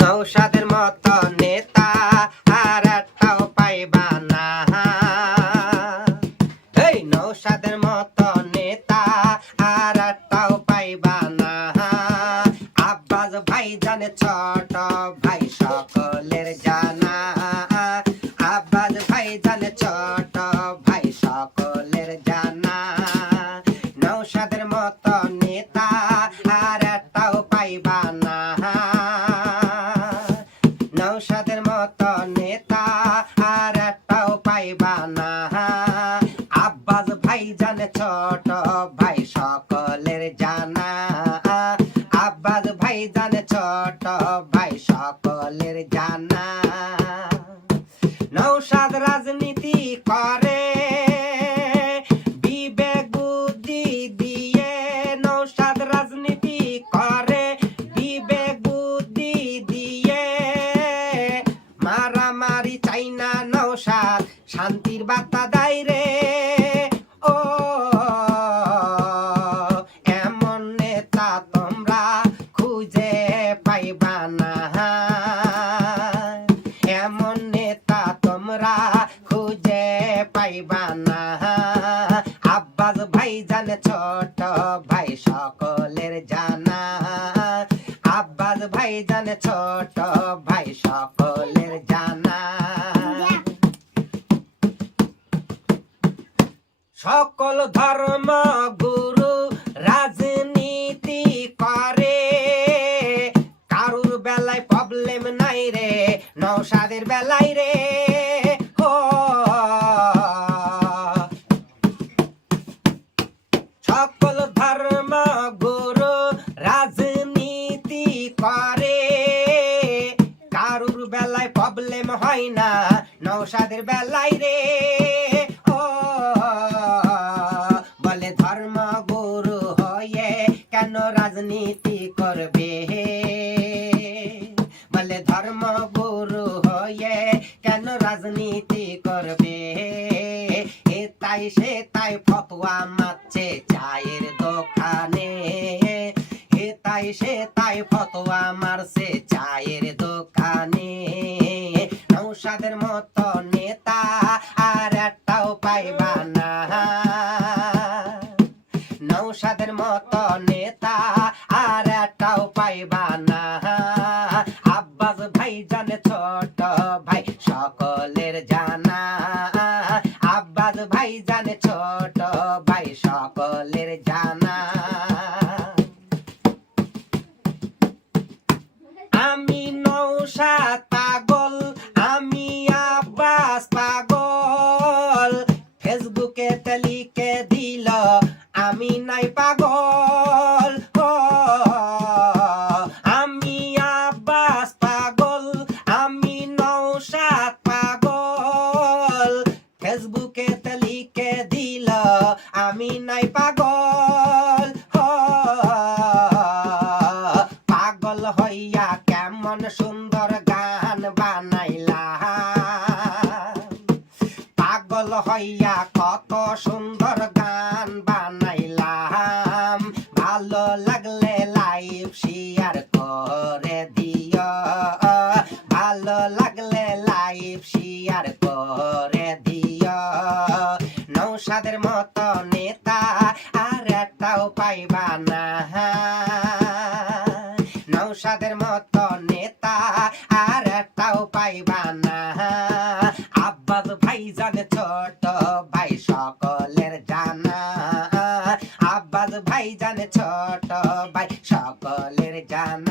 নৌসাদের মতো নেতা আর একটাও পাইবা না। এই নৌসাদের মতো নেতা আর একটাও পাইবা না। আব্বাস ভাই জানে ছোট ভাই সকলের জানা। আব্বাস ভাই জানে ছোট ভাই সকলের জানা। নৌসাদের মতো নেতা আর একটাও পাইবা না। নৌসাদের মতো নেতা আর একটাও পাইবা না। আব্বাস ভাই জানে ছোট ভাই সকলের জানা। আব্বাস ভাই জানে ছোট ভাই সকলের জানা। নৌসাদ রাজনীতি করে বিবেক বুদ্ধি দিয়ে। নৌসাদ রাজনীতি করে বিবেক বুদ্ধি দিয়ে। মারামারি চাই না নৌসাদ শান্তির বার্তা দেয় রে। ও এমন নেতা তোমরা খুঁজে পাইবা না। এমন নেতা তোমরা খুঁজে পাইবা না। আব্বাস ভাই জানে ছোট ভাই সকলের জানা। আব্বাস ভাই জানে ছোট ভাই সকলের জানা। সকল ধর্ম গুরু রাজনীতি করে। কারুর বেলায় প্রবলেম নাই রে নৌসাদের বেলায় রে। ও সকল ধর্ম গুরু রাজনীতি করে। কারুর বেলায় প্রবলেম হয় না নৌসাদের বেলায় রে। ও বলে ধর্ম গুরু হয়ে কেন রাজনীতি করবে। বলে ধর্ম গুরু হয়ে কেন রাজনীতি করবে। এ তাই সে তাই ফতোয়া মারছে চায়ের দোকানে। এ তাই সে তাই ফতোয়া মারছে চায়ের দোকানে। নৌসাদের মতো নেতা আর একটাও পাইবা না। নৌসাদের মতো নেতা আর একটাও পাইবা না। আব্বাস ভাই জানে ছোট ভাই সকলের জানা। আব্বাস ভাই জানে ছোট ভাই সকলের জানা। আমি নৌসাদ পাগল, আমি আব্বাস পাগল। ফেসবুকে লিখে দিল আমি নাই পাগল। ও আমি আব্বাস পাগল, আমি নৌসাদ পাগল। ফেসবুকে লিখে দিল আমি নাই পাগল। ও পাগল হইয়া কেমন সুন্দর গান বানাইলা। পাগল হইয়া কত সুন্দর গান বানাইলাম। ভালো লাগলে লাইভ শেয়ার করে দিও। ভালো লাগলে লাইভ শেয়ার করে দিও। নৌসাদের মতো নেতা আর একটাও পাইবা না। নৌসাদের মতো নেতা আর একটাও পাইবা না। আব্বাস ভাই জানে ছোট ভাই সকলের জানা। আব্বাস ভাই জানে ছোট ভাই সকলের জানা।